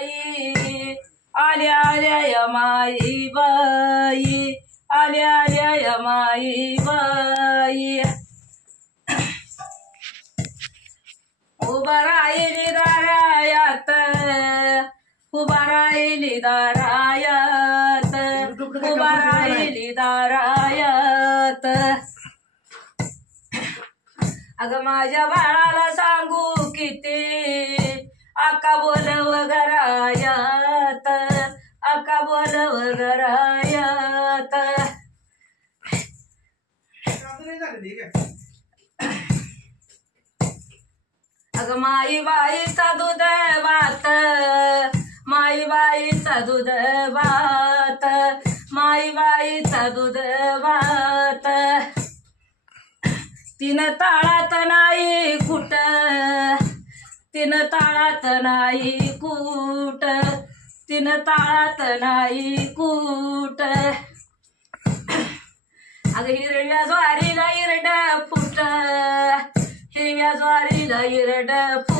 बाई आल्या आल्या या माई बाई आल्या आल्या या माई बाई उभा राहिली दारायात उभा राहिली दारायात उभा राहिली दारायात अगं माझ्या बाळाला सांगू किती आका बोलव घरायात आका बोलव घरायात अगं माई बाईचा दूध भात माई बाईचा दूध भात माई बाईचा दूध भात तीन ताळात नाही कुट तीन ताळात नाही कुट तीन ताळात नाही कुट अगं हिरव्या ज्वारीला हिरड फुट हिरव्या ज्वारीला हिरड फुट